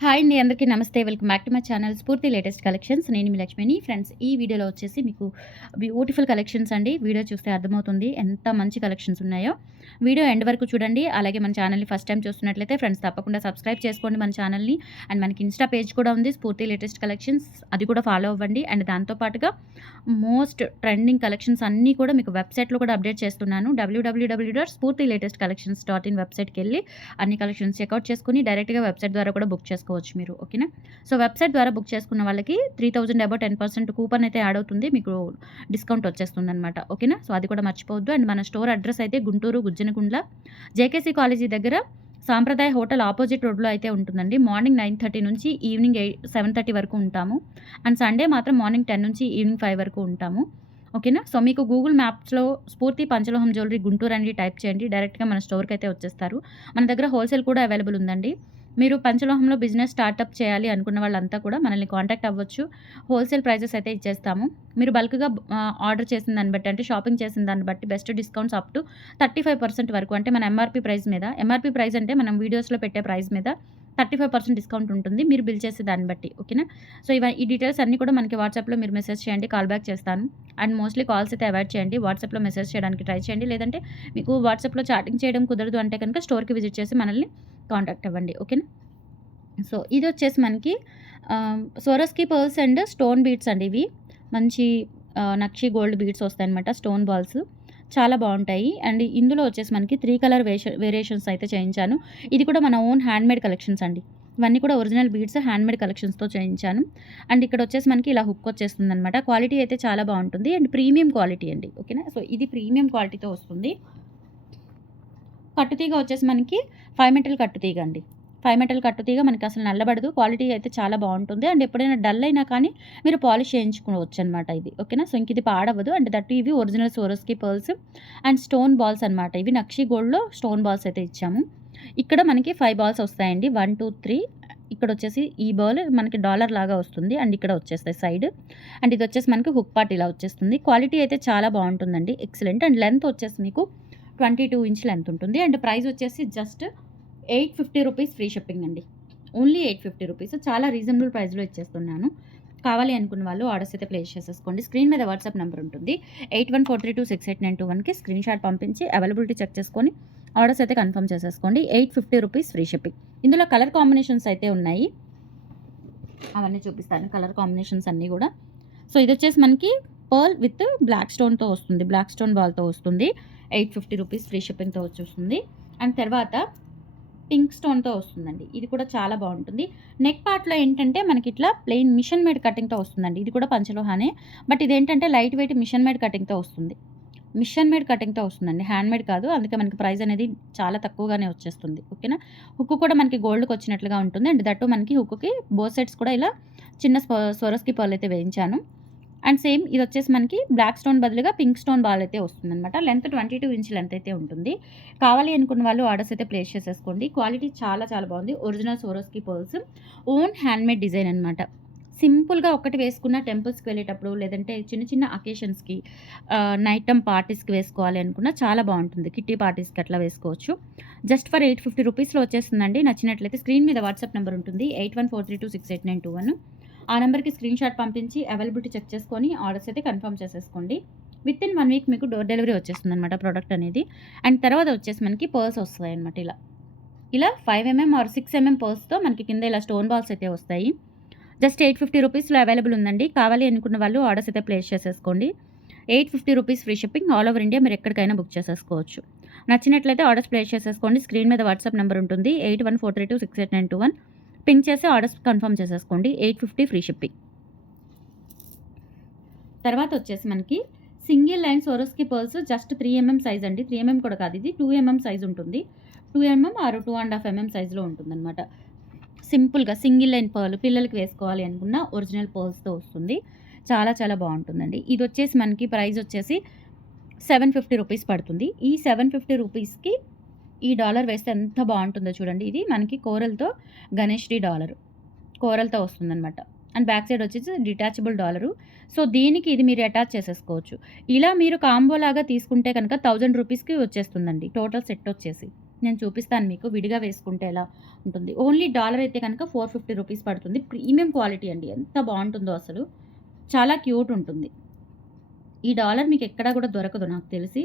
Hi అండి. అందరికీ నమస్తే. Welcome back to my channel స్ఫూర్తి లేటెస్ట్ కలెక్షన్స్. నేను మీ లక్ష్మిని. ఫ్రెండ్స్, ఈ వీడియోలో వచ్చేసి మీకు బ్యూటిఫుల్ కలెక్షన్స్ అండి. వీడియో చూస్తే అర్థమవుతుంది ఎంత మంచి కలెక్షన్స్ ఉన్నాయో. వీడియో ఎండ్ వరకు చూడండి. అలాగే మన ఛానల్ని ఫస్ట్ టైం చూస్తున్నట్లయితే ఫ్రెండ్స్ తప్పకుండా సబ్స్క్రైబ్ చేసుకోండి మన ఛానల్ని. అండ్ మనకి ఇన్స్టా పేజ్ కూడా ఉంది, స్ఫూర్తి లేటెస్ట్ కలెక్షన్స్. అది కూడా ఫాలో అవ్వండి. అండ్ దాంతో పాటుగా మోస్ట్ ట్రెండింగ్ కలెక్షన్స్ అన్నీ కూడా మీకు వెబ్సైట్లో కూడా అప్డేట్ చేస్తున్నాను. www.spurtilatestcollections.in వెబ్సైట్కి వెళ్ళి అన్ని కలెక్షన్స్ చెక్అవుట్ చేసుకుని డైరెక్ట్గా వెబ్సైట్ ద్వారా కూడా బుక్ చేసుకోవచ్చు మీరు. ఓకేనా? సో వెబ్సైట్ ద్వారా బుక్ చేసుకున్న వాళ్ళకి 3000 అబౌట్ 10% కూపన్ అయితే యాడ్ అవుతుంది. మీకు డిస్కౌంట్ వచ్చేస్తుంది అనమాట. ఓకేనా? సో అది కూడా మర్చిపోవద్దు. అండ్ మన స్టోర్ అడ్రస్ అయితే గుంటూరు గుజ్జనగుండ్ల జేకేసీ కాలేజీ దగ్గర సాంప్రదాయ హోటల్ ఆపోజిట్ రోడ్లో అయితే ఉంటుందండి. మార్నింగ్ 9:30 నుంచి ఈవినింగ్ 7:30 వరకు ఉంటాము. అండ్ సండే మాత్రం మార్నింగ్ 10 నుంచి ఈవినింగ్ 5 వరకు ఉంటాము. ఓకేనా? సో మీకు గూగుల్ మ్యాప్స్లో స్ఫూర్తి పంచలోహం జ్యువెలరీ గుంటూరు అని టైప్ చేయండి. డైరెక్ట్గా మన స్టోర్కి అయితే వచ్చేస్తారు. మన దగ్గర హోల్సేల్ కూడా అవైలబుల్ ఉందండి. మీరు పంచలోహంలో బిజినెస్ స్టార్టప్ చేయాలి అనుకున్న వాళ్ళంతా కూడా మనల్ని కాంటాక్ట్ అవ్వచ్చు. హోల్సేల్ ప్రైజెస్ అయితే ఇచ్చేస్తాము. మీరు బల్క్గా ఆర్డర్ చేసిన దాన్ని బట్టి, అంటే షాపింగ్ చేసిన దాన్ని బట్టి బెస్ట్ డిస్కౌంట్స్ అప్ టు 35% వరకు, అంటే మన ఎంఆర్పీ ప్రైస్ మీద, ఎంఆర్పీ ప్రైస్ అంటే మనం వీడియోస్లో పెట్టే ప్రైస్ మీద 35% డిస్కౌంట్ ఉంటుంది మీరు బిల్ చేసే దాన్ని బట్టి. ఓకేనా? సో ఈ డీటెయిల్స్ అన్నీ కూడా మనకి వాట్సాప్లో మీరు మెసేజ్ చేయండి, కాల్ బ్యాక్ చేస్తాను. అండ్ మోస్ట్లీ కాల్స్ అయితే అవాయిడ్ చేయండి. వాట్సాప్లో మెసేజ్ చేయడానికి ట్రై చేయండి. లేదంటే మీకు వాట్సాప్లో చాటింగ్ చేయడం కుదరదు అంటే కనుక స్టోర్కి విజిట్ చేసి మనల్ని కాంటాక్ట్ అవ్వండి. ఓకేనా? సో ఇది వచ్చేసి మనకి స్వరస్కి పర్ల్స్ అండ్ స్టోన్ బీడ్స్ అండి. ఇవి మంచి నక్షి గోల్డ్ బీడ్స్ వస్తాయన్నమాట, స్టోన్ బాల్స్ చాలా బాగుంటాయి. అండ్ ఇందులో వచ్చేసి మనకి 3 కలర్ వేరియేషన్స్ అయితే చేయించాను. ఇది కూడా మన ఓన్ హ్యాండ్మేడ్ కలెక్షన్స్ అండి. ఇవన్నీ కూడా ఒరిజినల్ బీడ్స్ హ్యాండ్మేడ్ కలెక్షన్స్తో చేయించాను. అండ్ ఇక్కడ వచ్చేసి మనకి ఇలా హుక్ వచ్చేస్తుంది అనమాట. క్వాలిటీ అయితే చాలా బాగుంటుంది అండ్ ప్రీమియం క్వాలిటీ అండి. ఓకేనా? సో ఇది ప్రీమియం క్వాలిటీతో వస్తుంది. కట్టుతీగ వచ్చేసి మనకి 5 మెటల్ కట్టుతీగ అండి. 5 మెటల్ కట్టుతీగ మనకి అసలు నల్లబడదు. క్వాలిటీ అయితే చాలా బాగుంటుంది. అండ్ ఎప్పుడైనా డల్ అయినా కానీ మీరు పాలిష్ చేయించుకోవచ్చు అనమాట ఇది. ఓకేనా? సో ఇంక ఇది పాడవదు. అండ్ దట్టు ఇవి original సోరస్కి pearls and stone balls అనమాట. ఇవి నక్షి గోల్డ్లో స్టోన్ బాల్స్ అయితే ఇచ్చాము. ఇక్కడ మనకి 5 బాల్స్ వస్తాయండి. 1, 2, 3. ఇక్కడ వచ్చేసి ఈ బాల్ మనకి డాలర్ లాగా వస్తుంది. అండ్ ఇక్కడ వచ్చేస్తాయి సైడ్. అండ్ ఇది వచ్చేసి మనకి హుక్ పార్ట్ ఇలా వచ్చేస్తుంది. క్వాలిటీ అయితే చాలా బాగుంటుందండి, ఎక్సలెంట్. అండ్ లెంత్ వచ్చేసి మీకు 22 ఇంచ్ లెంత్ ఉంటుంది. అండ్ ప్రైస్ వచ్చేసి జస్ట్ 850 రూపీస్ ఫ్రీ షిప్పింగ్ అండి. Only 850 rupees. చాలా రీజనబుల్ ప్రైస్లో ఇచ్చేస్తున్నాను. కావాలి అనుకున్న వాళ్ళు ఆర్డర్స్ అయితే ప్లేస్ చేసేసుకోండి. స్క్రీన్ మీద వాట్సాప్ నెంబర్ ఉంటుంది. 8143268921కి స్క్రీన్ షాట్ పంపించి అవైలబిలిటీ చెక్ చేసుకొని ఆర్డర్స్ అయితే కన్ఫర్మ్ చేసేసుకోండి. 850 రూపీస్ ఫ్రీ షిప్పింగ్. ఇందులో కలర్ కాంబినేషన్స్ అయితే ఉన్నాయి, అవన్నీ చూపిస్తాను. కలర్ కాంబినేషన్స్ అన్నీ కూడా. సో ఇది వచ్చేసి మనకి పర్ల్ విత్ బ్లాక్ స్టోన్తో వస్తుంది, బ్లాక్ స్టోన్ బాల్తో వస్తుంది. 850 రూపీస్ ఫ్రీ షిప్పింగ్తో వచ్చేస్తుంది. అండ్ తర్వాత పింక్ స్టోన్తో వస్తుందండి. ఇది కూడా చాలా బాగుంటుంది. నెక్ పార్ట్లో ఏంటంటే మనకి ఇట్లా ప్లెయిన్ మిషన్ మేడ్ కటింగ్తో వస్తుందండి. ఇది కూడా పంచలోహానే, బట్ ఇదేంటంటే లైట్ వెయిట్ మిషన్ మేడ్ కటింగ్తో వస్తుంది. మిషన్ మేడ్ కటింగ్తో వస్తుందండి, హ్యాండ్ మేడ్ కాదు. అందుకే మనకి ప్రైస్ అనేది చాలా తక్కువగానే వచ్చేస్తుంది. ఓకేనా? హుక్ కూడా మనకి గోల్డ్కి వచ్చినట్లుగా ఉంటుంది. అండ్ దట్టు మనకి హుక్కి బోత్ సైడ్స్ కూడా ఇలా చిన్న స్వరస్కి పర్ల్ అయితే వేయించాను. అండ్ సేమ్ ఇది వచ్చేసి మనకి బ్లాక్ స్టోన్ బదులుగా పింక్ స్టోన్ బాల్ అయితే వస్తుందన్నమాట. లెంత్ 22 ఇంచ్ లెంత్ అయితే ఉంటుంది. కావాలి అనుకున్న వాళ్ళు ఆర్డర్స్ అయితే ప్లేస్ చేసేసుకోండి. క్వాలిటీ చాలా చాలా బాగుంది. Original Swarovski pearls, own handmade design అనమాట. సింపుల్గా ఒకటి వేసుకున్న టెంపుల్స్కి వెళ్ళేటప్పుడు, లేదంటే చిన్న చిన్న అకేషన్స్కి, నైట్ టైం పార్టీస్కి వేసుకోవాలి అనుకున్న చాలా బాగుంటుంది. కిట్టి పార్టీస్కి అట్లా వేసుకోవచ్చు. జస్ట్ ఫర్ 850 రూపీస్లో వచ్చేస్తుందండి. నచ్చినట్లయితే స్క్రీన్ మీద వాట్సాప్ నెంబర్ ఉంటుంది, 8143268921. ఆ నెంబర్కి స్క్రీన్ షాట్ పంపించి అవైలబిలిటీ చెక్ చేసుకొని ఆర్డర్స్ అయితే కన్ఫర్మ్ చేసేసుకోండి. విత్ ఇన్ 1 వీక్ మీకు డోర్ డెలివరీ వచ్చేస్తుంది అనమాట ప్రోడక్ట్ అనేది. అండ్ తర్వాత వచ్చేసి మనకి పర్ల్స్ వస్తాయి అనమాట. ఇలా 5mm ఆర్ 6mm పర్ల్స్తో మనకి కింద ఇలా స్టోన్ బాల్స్ అయితే వస్తాయి. జస్ట్ 850 రూపీస్లో అవైలబుల్ ఉందండి. కావాలి అనుకున్న వాళ్ళు ఆర్డర్స్ అయితే ప్లేస్ చేసేసుకోండి. 850 rupees free shipping. All over India మీరు ఎక్కడికైనా బుక్ చేసేసుకోవచ్చు. నచ్చినట్లయితే ఆర్డర్స్ ప్లేస్ చేసేసుకోండి. స్క్రీన్ మీద వాట్సాప్ నెంబర్ ఉంటుంది, 8143268921. పింక్ చేసి ఆర్డర్స్ కన్ఫర్మ్ చేసేసుకోండి. 850 ఫ్రీ షిప్పింగ్. తర్వాత వచ్చేసి మనకి single line Swarovski pearls just 3mm size అండి. 3mm కూడా కాదు, ఇది 2mm సైజ్ ఉంటుంది. 2mm ఆర్ 2.5mm సైజులో ఉంటుందన్నమాట. సింపుల్గా సింగిల్ లైన్ పర్ల్ పిల్లలకి వేసుకోవాలి అనుకున్న ఒరిజినల్ పర్ల్స్తో వస్తుంది. చాలా చాలా బాగుంటుందండి. ఇది వచ్చేసి మనకి ప్రైస్ వచ్చేసి 750 రూపీస్ పడుతుంది. ఈ 750 రూపీస్కి ఈ డాలర్ వేస్తే ఎంత బాగుంటుందో చూడండి. ఇది మనకి కోరల్తో గణేష్డి డాలర్ కోరల్తో వస్తుందన్నమాట. అండ్ బ్యాక్ సైడ్ వచ్చేసి డిటాచబుల్ డాలరు. సో దీనికి ఇది మీరు అటాచ్ చేసేసుకోవచ్చు. ఇలా మీరు కాంబో లాగా తీసుకుంటే కనుక 1000 రూపీస్కి వచ్చేస్తుందండి టోటల్ సెట్ వచ్చేసి. నేను చూపిస్తాను మీకు విడిగా వేసుకుంటే ఎలా ఉంటుంది. ఓన్లీ డాలర్ అయితే కనుక 450 రూపీస్ పడుతుంది. ప్రీమియం క్వాలిటీ అండి. ఎంత బావుంటుందో అసలు. చాలా క్యూట్ ఉంటుంది. ఈ డాలర్ మీకు ఎక్కడా కూడా దొరకదు నాకు తెలిసి.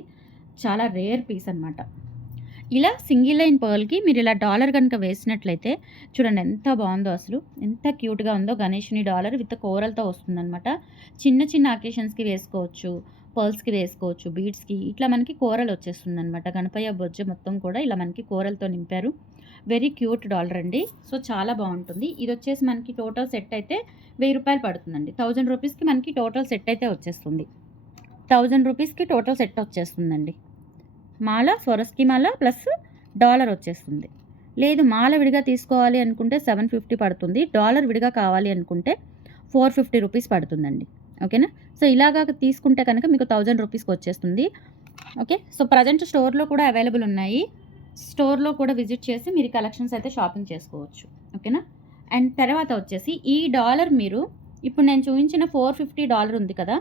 చాలా రేర్ పీస్ అనమాట. ఇలా సింగిల్ లైన్ పర్ల్‌కి మీరు ఇలా డాలర్ గనుక వేసినట్లయితే చూడండి ఎంత బావుందో అసలు. ఎంత క్యూట్‌గా ఉందో గణేషుని డాలర్ విత్ కోరల్‌తో వస్తుందనమాట. చిన్న చిన్న అకేషన్స్‌కి వేసుకోవచ్చు. పర్ల్స్‌కి వేసుకోవచ్చు. బీడ్స్‌కి ఇట్లా మనకి కోరల్ వచ్చేస్తుందనమాట. గణపయ్య బొజ్జ మొత్తం కూడా ఇలా మనకి కోరల్‌తో నింపారు. వెరీ క్యూట్ డాలర్ అండి. సో, చాలా బావుంటుంది. ఇదొచ్చేసి మనకి టోటల్ సెట్ అయితే రూ. 1000 పడుతుందండి. 1000 రూపీస్‌కి మనకి టోటల్ సెట్ అయితే వచ్చేస్తుంది. 1000 రూపీస్‌కి టోటల్ సెట్ వచ్చేస్తుందండి. మాల, స్వరస్కి మాల ప్లస్ డాలర్ వచ్చేస్తుంది. లేదు మాల విడిగా తీసుకోవాలి అనుకుంటే 750 పడుతుంది. డాలర్ విడిగా కావాలి అనుకుంటే 450 రూపీస్ పడుతుందండి. ఓకేనా? సో, ఇలాగా తీసుకుంటే కనుక మీకు 1000 రూపీస్‌కి వచ్చేస్తుంది. ఓకే. సో, ప్రజెంట్ స్టోర్‌లో కూడా అవైలబుల్ ఉన్నాయి. స్టోర్‌లో కూడా విజిట్ చేసి మీరు కలెక్షన్స్ అయితే షాపింగ్ చేసుకోవచ్చు. ఓకేనా? అండ్ తర్వాత వచ్చేసి ఈ డాలర్ మీరు ఇప్పుడు నేను చూయించిన $450 ఉంది కదా!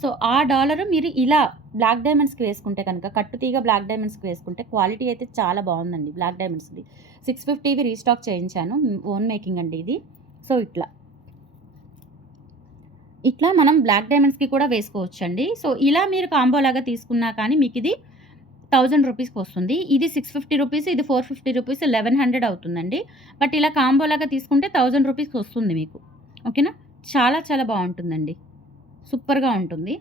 సో, ఆ డాలర్ మీరు ఇలా బ్లాక్ డైమండ్స్‌కి వేసుకుంటే కనుక కట్టుతీగ బ్లాక్ డైమండ్స్‌కి వేసుకుంటే క్వాలిటీ అయితే చాలా బావుందండి బ్లాక్ డైమండ్స్‌ది. 650వి రీస్టాక్ చేయించాను. ఓన్ మేకింగ్ అండి ఇది. సో, ఇట్లా మనం బ్లాక్ డైమండ్స్‌కి కూడా వేసుకోవచ్చండి. సో, ఇలా మీరు కాంబోలాగా తీసుకున్నా కానీ మీకిది 1000 రూపీస్‌కి వస్తుంది. ఇది 650 రూపీస్, ఇది 450 రూపీస్ 1100 అవుతుందండి. బట్ ఇలా కాంబోలాగా తీసుకుంటే 1000 రూపీస్‌కి వస్తుంది మీకు. ఓకేనా? చాలా చాలా బావుంటుందండి. సూపర్‌గా ఉంటుంది.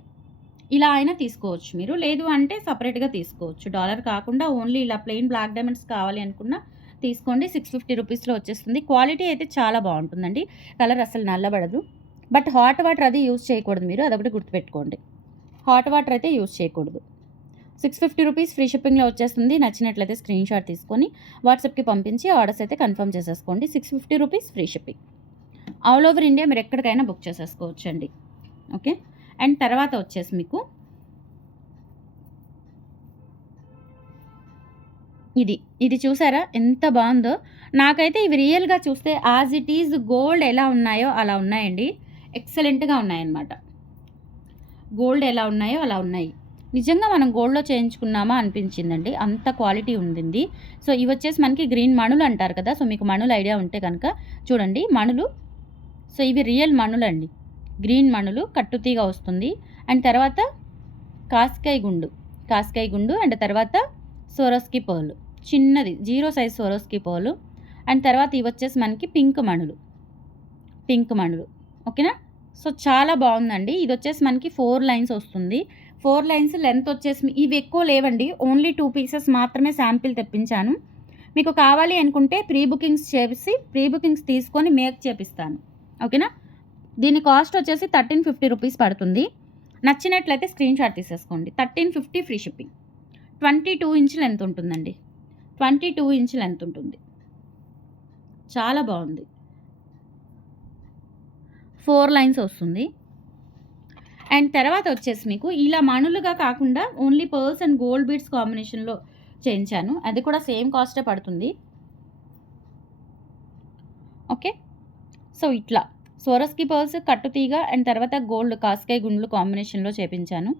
ఇలా అయినా తీసుకోవచ్చు మీరు. లేదు అంటే సెపరేట్‌గా తీసుకోవచ్చు. డాలర్ కాకుండా ఓన్లీ ఇలా ప్లెయిన్ బ్లాక్ డైమండ్స్ కావాలి అనుకున్నా తీసుకోండి. 650 రూపీస్‌లో వచ్చేస్తుంది. క్వాలిటీ అయితే చాలా బావుంటుందండి. కలర్ అసలు నల్లబడదు. బట్ హాట్ వాటర్ అది యూజ్ చేయకూడదు మీరు. అదొకటి గుర్తుపెట్టుకోండి. హాట్ వాటర్ అయితే యూజ్ చేయకూడదు. 650 రూపీస్ ఫ్రీ షిప్పింగ్‌లో వచ్చేస్తుంది. నచ్చినట్లయితే స్క్రీన్‌షాట్ తీసుకొని వాట్సాప్‌కి పంపించి ఆర్డర్స్ అయితే కన్ఫర్మ్ చేసేసుకోండి. 650 rupees free shipping. All over India మీరు ఎక్కడికైనా బుక్ చేసేసుకోవచ్చండి. ఓకే. అండ్ తర్వాత వచ్చేసి మీకు ఇది చూసారా ఎంత బావుందో? నాకైతే ఇవి రియల్‌గా చూస్తే యాజ్ ఇట్ ఈజ్ గోల్డ్ ఎలా ఉన్నాయో అలా ఉన్నాయండి. ఎక్సలెంట్‌గా ఉన్నాయన్నమాట. గోల్డ్ ఎలా ఉన్నాయో అలా ఉన్నాయి. నిజంగా మనం గోల్డ్‌లో చేయించుకున్నామా అనిపించిందండి. అంత క్వాలిటీ ఉండింది. సో, ఇవొచ్చేసి మనకి గ్రీన్ మణులు అంటారు కదా! సో, మీకు మణులు ఐడియా ఉంటే కనుక చూడండి మణులు. సో, ఇవి రియల్ మణులండి. గ్రీన్ మణులు కట్టుతీగ వస్తుంది. అండ్ తర్వాత కాస్కాయ గుండు అండ్ తర్వాత సోరోస్కి పర్ల్. చిన్నది 0 సైజ్ సోరోస్కి పర్ల్. అండ్ తర్వాత ఇవొచ్చేసి మనకి పింక్ మణులు. ఓకేనా? సో, చాలా బావుందండి. ఇదొచ్చేసి మనకి 4 లైన్స్ వస్తుంది. 4 లైన్స్ లెంత్ వచ్చేసి ఇవి ఎక్కువ లేవండి. ఓన్లీ 2 పీసెస్ మాత్రమే శాంపిల్ తెప్పించాను. మీకు కావాలి అనుకుంటే ప్రీ బుకింగ్స్ తీసుకొని మేక్ చేపిస్తాను. ఓకేనా? దీని కాస్ట్ వచ్చేసి 1350 రూపీస్ పడుతుంది. నచ్చినట్లయితే స్క్రీన్‌షాట్ తీసేసుకోండి. 1350 ఫ్రీ షిప్పింగ్. 22 ఇంచ్ లెంత్ ఉంటుందండి. 22 ఇంచ్ లెంత్ ఉంటుంది. చాలా బావుంది. 4 లైన్స్ వస్తుంది. అండ్ తర్వాత వచ్చేసి మీకు ఇలా మణులుగా కాకుండా only pearls and gold beads కాంబినేషన్‌లో చేయించాను. అది కూడా సేమ్ కాస్టే పడుతుంది. ఓకే. సో, ఇట్లా స్వరస్కి పర్ల్స్, కట్టుతీగ అండ్ తర్వాత గోల్డ్ కాస్కాయ గుండ్లు కాంబినేషన్‌లో చేపించాను.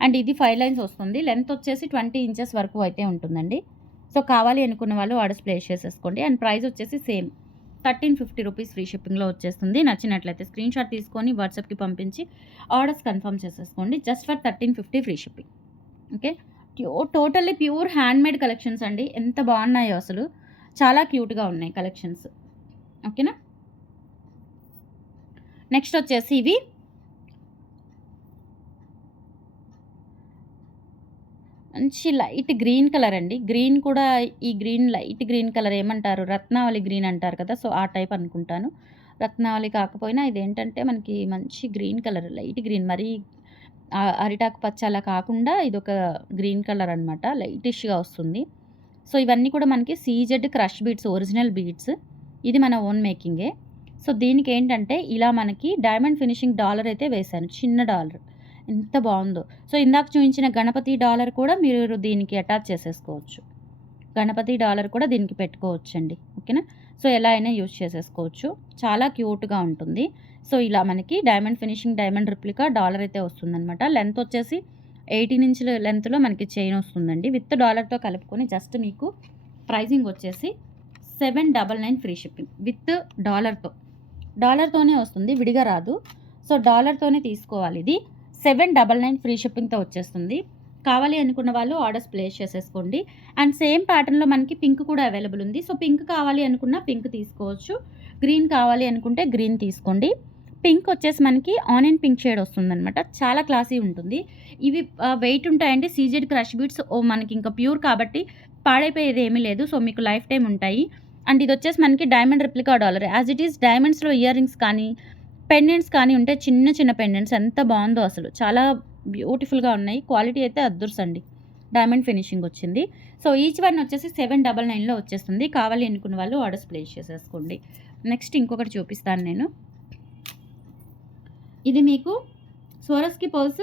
అండ్ ఇది 5 లైన్స్ వస్తుంది. లెంత్ వచ్చేసి 20 ఇంచెస్ వరకు అయితే ఉంటుందండి. సో, కావాలి అనుకున్న వాళ్ళు ఆర్డర్స్ ప్లేస్ చేసేసుకోండి. అండ్ ప్రైస్ వచ్చేసి సేమ్ 1350 రూపీస్ ఫ్రీ షిప్పింగ్‌లో వచ్చేస్తుంది. నచ్చినట్లయితే స్క్రీన్‌షాట్ తీసుకొని వాట్సాప్‌కి పంపించి ఆర్డర్స్ కన్ఫర్మ్ చేసేసుకోండి. Just for 1350 free shipping. Okay. Totally pure handmade collections అండి. ఎంత బాగున్నాయో అసలు. చాలా క్యూట్‌గా ఉన్నాయి కలెక్షన్స్. ఓకేనా? నెక్స్ట్ వచ్చేసి ఇవి మంచి లైట్ గ్రీన్ కలర్ అండి. గ్రీన్ కూడా లైట్ గ్రీన్ కలర్ ఏమంటారు? రత్నావళి గ్రీన్ అంటారు కదా! సో, ఆ టైప్ అనుకుంటాను. రత్నావళి కాకపోయినా ఇదేంటంటే మనకి మంచి గ్రీన్ కలర్, లైట్ గ్రీన్ మరీ అరిటాకు పచ్చ అలా కాకుండా ఇదొక గ్రీన్ కలర్ అనమాట. లైటిష్‌గా వస్తుంది. సో, ఇవన్నీ కూడా మనకి CZ crush beads, original beads. ఇది మన ఓన్ మేకింగే. సో, దీనికేంటంటే ఇలా మనకి డైమండ్ ఫినిషింగ్ డాలర్ అయితే వేశాను. చిన్న డాలర్. ఎంత బావుందో. సో, ఇందాక చూయించిన గణపతి డాలర్ కూడా మీరు దీనికి అటాచ్ చేసేసుకోవచ్చు. గణపతి డాలర్ కూడా దీనికి పెట్టుకోవచ్చండి. ఓకేనా? సో, ఎలా అయినా యూజ్ చేసేసుకోవచ్చు. చాలా క్యూట్‌గా ఉంటుంది. సో, ఇలా మనకి diamond finishing diamond replica dollar అయితే వస్తుందనమాట. లెంత్ వచ్చేసి 18 ఇంచుల లెంత్‌లో మనకి చైన్ వస్తుందండి. విత్ డాలర్‌తో కలుపుకొని జస్ట్ మీకు ప్రైజింగ్ వచ్చేసి 799 ఫ్రీ షిప్పింగ్ విత్ డాలర్తోనే వస్తుంది, విడిగా రాదు. సో డాలర్తోనే తీసుకోవాలి. ఇది 799 ఫ్రీ షిప్పింగ్తో వచ్చేస్తుంది. కావాలి అనుకున్న వాళ్ళు ఆర్డర్స్ ప్లేస్ చేసేసుకోండి. అండ్ సేమ్ ప్యాటర్న్లో మనకి పింక్ కూడా అవైలబుల్ ఉంది. సో పింక్ కావాలి అనుకున్న పింక్ తీసుకోవచ్చు, గ్రీన్ కావాలి అనుకుంటే గ్రీన్ తీసుకోండి. పింక్ వచ్చేసి మనకి ఆనియన్ పింక్ షేడ్ వస్తుందన్నమాట, చాలా క్లాసీ ఉంటుంది. ఇవి వెయిట్ ఉంటాయండి, సీజెడ్ క్రష్ బీడ్స్. మనకి ఇంకా ప్యూర్ కాబట్టి పాడైపోయేది ఏమీ లేదు. సో మీకు లైఫ్ టైం ఉంటాయి. అండ్ ఇది వచ్చేసి మనకి diamond replica dollar, as it is డైమండ్స్లో ఇయర్ రింగ్స్ కానీ పెండెంట్స్ కానీ ఉంటే చిన్న చిన్న పెండెంట్స్ ఎంత బాగుందో అసలు, చాలా బ్యూటిఫుల్గా ఉన్నాయి. క్వాలిటీ అయితే అద్దుర్సండి, డైమండ్ ఫినిషింగ్ వచ్చింది. సో ఈచ్ వన్ వచ్చేసి 799లో వచ్చేస్తుంది. కావాలి అనుకున్న వాళ్ళు ఆర్డర్స్ ప్లేస్ చేసేసుకోండి. నెక్స్ట్ ఇంకొకటి చూపిస్తాను నేను. ఇది మీకు స్వరస్కి పర్ల్స్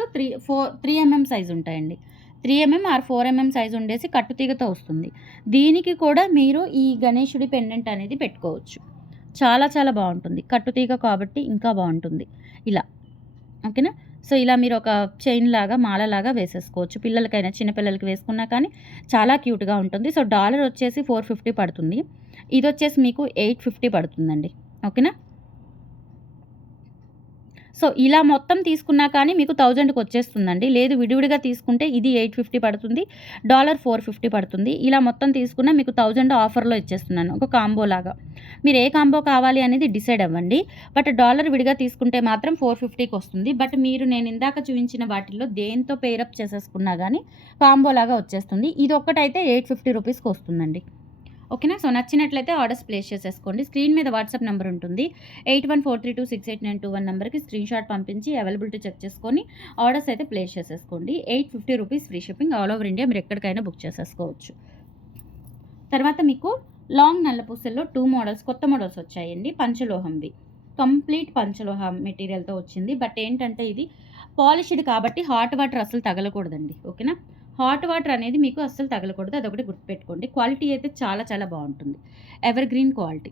3 mm సైజు ఉంటాయండి. 3 mm ఆర్ 4 mm సైజు ఉండేసి కట్టుతీగతో వస్తుంది. దీనికి కూడా మీరు ఈ గణేశుడి పెండెంట్ అనేది పెట్టుకోవచ్చు, చాలా చాలా బాగుంటుంది. కట్టుతీగ కాబట్టి ఇంకా బాగుంటుంది ఇలా, ఓకేనా. సో ఇలా మీరు ఒక చైన్ లాగా మాలలాగా వేసేసుకోవచ్చు. పిల్లలకైనా చిన్నపిల్లలకి వేసుకున్నా కానీ చాలా క్యూట్గా ఉంటుంది. సో డాలర్ వచ్చేసి 450 పడుతుంది, ఇది వచ్చేసి మీకు 850 పడుతుందండి, ఓకేనా. సో ఇలా మొత్తం తీసుకున్నా కానీ మీకు 1000కి వచ్చేస్తుందండి. లేదు విడివిడిగా తీసుకుంటే ఇది 850 పడుతుంది, డాలర్ 450 పడుతుంది. ఇలా మొత్తం తీసుకున్నా మీకు 1000 ఆఫర్లో ఇచ్చేస్తున్నాను, ఒక కాంబో లాగా. మీరు ఏ కాంబో కావాలి అనేది డిసైడ్ అవ్వండి. బట్ డాలర్ విడిగా తీసుకుంటే మాత్రం 450కి వస్తుంది. బట్ మీరు నేను ఇందాక చూపించిన వాటిల్లో దేంతో పేరప్ చేసేసుకున్నా కానీ కాంబో లాగా వచ్చేస్తుంది. ఇది ఒక్కటైతే 850 రూపీస్కి వస్తుందండి, ఓకేనా. సో నచ్చినట్లయితే ఆర్డర్స్ ప్లేస్ చేసేసుకోండి. స్క్రీన్ మీద వాట్సాప్ నెంబర్ ఉంటుంది, 8143268921 నెంబర్కి స్క్రీన్ షాట్ పంపించి అవైలబిలిటీ చెక్ చేసుకొని ఆర్డర్స్ అయితే ప్లేస్ చేసేసుకోండి. 850 rupees free shipping, all over India మీరు ఎక్కడికైనా బుక్ చేసేసుకోవచ్చు. తర్వాత మీకు లాంగ్ నల్ల పూసల్లో 2 మోడల్స్, కొత్త మోడల్స్ వచ్చాయండి. పంచలోహంవి, కంప్లీట్ పంచలోహం మెటీరియల్తో వచ్చింది. బట్ ఏంటంటే ఇది పాలిష్డ్ కాబట్టి హాట్ వాటర్ అసలు తగలకూడదండి, ఓకేనా. హాట్ వాటర్ అనేది మీకు అస్సలు తగలకూడదు, అదొకటి గుర్తుపెట్టుకోండి. క్వాలిటీ అయితే చాలా చాలా బాగుంటుంది, ఎవర్ గ్రీన్ క్వాలిటీ.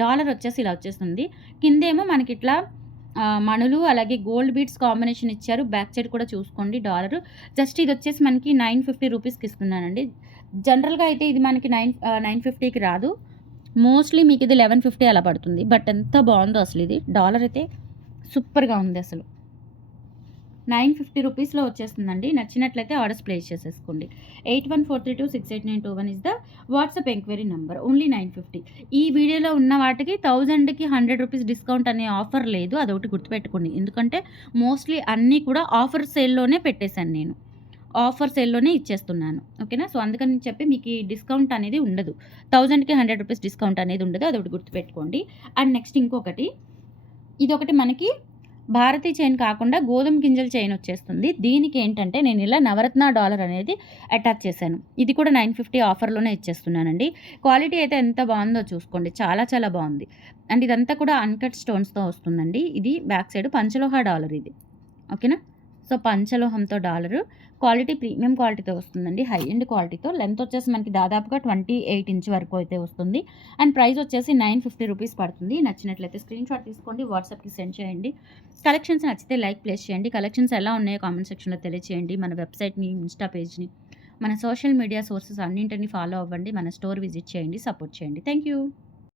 డాలర్ వచ్చేసి ఇలా వచ్చేస్తుంది. కిందేమో మనకి ఇట్లా మణులు అలాగే గోల్డ్ బీడ్స్ కాంబినేషన్ ఇచ్చారు. బ్యాక్ సైడ్ కూడా చూసుకోండి డాలరు. జస్ట్ ఇది వచ్చేసి మనకి 950 రూపీస్కి ఇస్తున్నానండి. జనరల్గా అయితే ఇది మనకి 950కి రాదు, మోస్ట్లీ మీకు ఇది 1150 అలా పడుతుంది. బట్ ఎంత బాగుందో అసలు, ఇది డాలర్ అయితే సూపర్గా ఉంది అసలు. 950 రూపీస్లో వచ్చేస్తుందండి. నచ్చినట్లయితే ఆర్డర్స్ ప్లేస్ చేసేసుకోండి. 8143268921 is the WhatsApp enquiry number, only 950. ఈ వీడియోలో ఉన్న వాటికి 1000కి 100 రూపీస్ డిస్కౌంట్ అనే ఆఫర్ లేదు, అదొకటి గుర్తుపెట్టుకోండి. ఎందుకంటే మోస్ట్లీ అన్నీ కూడా ఆఫర్ సేల్లోనే పెట్టేశాను నేను, ఆఫర్ సేల్లోనే ఇచ్చేస్తున్నాను, ఓకేనా. సో అందుకని చెప్పి మీకు ఈ డిస్కౌంట్ అనేది ఉండదు, 1000కి 100 రూపీస్ డిస్కౌంట్ అనేది ఉండదు, అదొకటి గుర్తుపెట్టుకోండి. అండ్ నెక్స్ట్ ఇంకొకటి, ఇదొకటి మనకి భారతీ చైన్ కాకుండా గోధుమ గింజల చైన్ వచ్చేస్తుంది. దీనికి ఏంటంటే నేను ఇలా నవరత్న డాలర్ అనేది అటాచ్ చేశాను. ఇది కూడా 950 ఆఫర్లోనే ఇచ్చేస్తున్నానండి. క్వాలిటీ అయితే ఎంత బాగుందో చూసుకోండి, చాలా చాలా బాగుంది. అండ్ ఇదంతా కూడా అన్కట్ స్టోన్స్తో వస్తుందండి. ఇది బ్యాక్ సైడ్ పంచలోహ డాలర్ ఇది, ఓకేనా. సో పంచలోహంతో డాలరు, క్వాలిటీ ప్రీమియం క్వాలిటీతో వస్తుందండి, హై ఎండ్ క్వాలిటీతో. లెంత్ వచ్చేసి మనకి దాదాపుగా 28 ఇంచ్ వరకు అయితే వస్తుంది. అండ్ ప్రైస్ వచ్చేసి 950 రూపీస్ పడుతుంది. నచ్చినట్లయితే స్క్రీన్ షాట్ తీసుకోండి, వాట్సాప్కి సెండ్ చేయండి. కలెక్షన్స్ నచ్చితే లైక్ ప్లేస్ చేయండి. కలెక్షన్స్ ఎలా ఉన్నాయో కామెంట్ సెక్షన్లో తెలియచేయండి. మన వెబ్సైట్ని, ఇన్స్టా పేజ్ని, మన సోషల్ మీడియా సోర్సెస్ అన్నింటినీ ఫాలో అవ్వండి. మన స్టోర్ విజిట్ చేయండి, సపోర్ట్ చేయండి. Thank you.